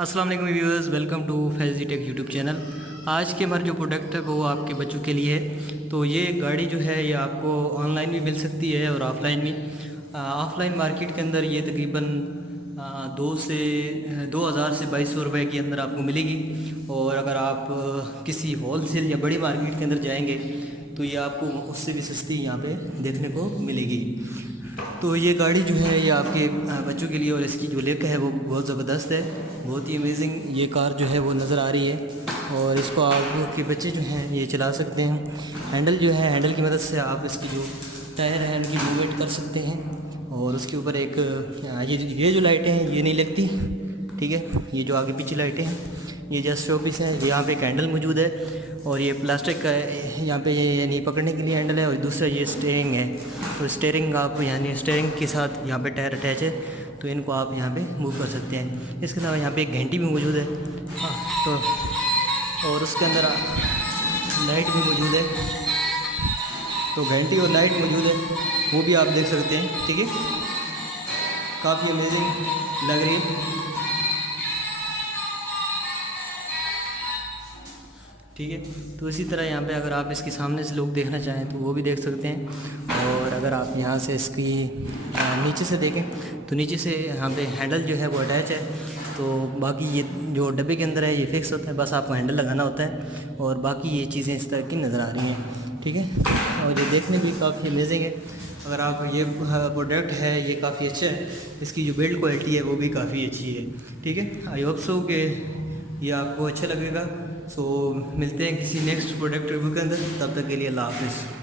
अस्सलाम वालेकुम viewers, welcome to Faizi tech YouTube channel. आज के हमारे जो प्रोडक्ट है वो आपके बच्चों के लिए है। तो ये गाड़ी जो है ये आपको ऑनलाइन भी मिल सकती है और ऑफ़लाइन भी। ऑफ़लाइन मार्केट के अंदर ये तकरीबन 2,000 से 2,200 रुपये के अंदर आपको मिलेगी। और अगर आप किसी होल सेल या बड़ी मार्केट के अंदर जाएंगे तो ये आपको उससे भी सस्ती यहाँ पे देखने को मिलेगी। तो ये गाड़ी जो है ये आपके बच्चों के लिए, और इसकी जो लुक है वो बहुत ज़बरदस्त है, बहुत ही अमेजिंग ये कार जो है वो नज़र आ रही है। और इसको आपके बच्चे जो हैं ये चला सकते हैं। हैंडल जो है, हैंडल की मदद से आप इसकी जो टायर है उनकी मूवमेंट कर सकते हैं। और उसके ऊपर एक ये जो लाइटें हैं ये नहीं लगती, ठीक है। ये जो आगे पीछे लाइटें हैं ये जस्ट शोपीस है। यहाँ पे एक हैंडल मौजूद है और ये प्लास्टिक का है, यहाँ पे ये यानी पकड़ने के लिए हैंडल है। और दूसरा ये स्टीयरिंग है, तो स्टीयरिंग आप यानी स्टीयरिंग के साथ यहाँ पे टायर अटैच है, तो इनको आप यहाँ पे मूव कर सकते हैं। इसके अलावा यहाँ पे एक घंटी भी मौजूद है। हाँ, तो और उसके अंदर लाइट भी मौजूद है, तो घंटी और लाइट मौजूद है वो भी आप देख सकते हैं, ठीक है। काफ़ी अमेजिंग लग रही है, ठीक है। तो इसी तरह यहाँ पे अगर आप इसके सामने से लोग देखना चाहें तो वो भी देख सकते हैं। और अगर आप यहाँ से इसकी नीचे से देखें तो नीचे से यहाँ पे हैंडल जो है वो अटैच है। तो बाकी ये जो डब्बे के अंदर है ये फिक्स होता है, बस आपको हैंडल लगाना होता है। और बाकी ये चीज़ें इस तरह की नज़र आ रही हैं, ठीक है। और ये देखने भी काफ़ी अमेजिंग है। अगर आप ये प्रोडक्ट है ये काफ़ी अच्छा है, इसकी जो बिल्ड क्वालिटी है वो भी काफ़ी अच्छी है, ठीक है। आई होप सो कि ये आपको अच्छा लगेगा। सो मिलते हैं किसी नेक्स्ट प्रोडक्ट रिव्यू के अंदर, तब तक के लिए अल्लाह हाफ़िज़।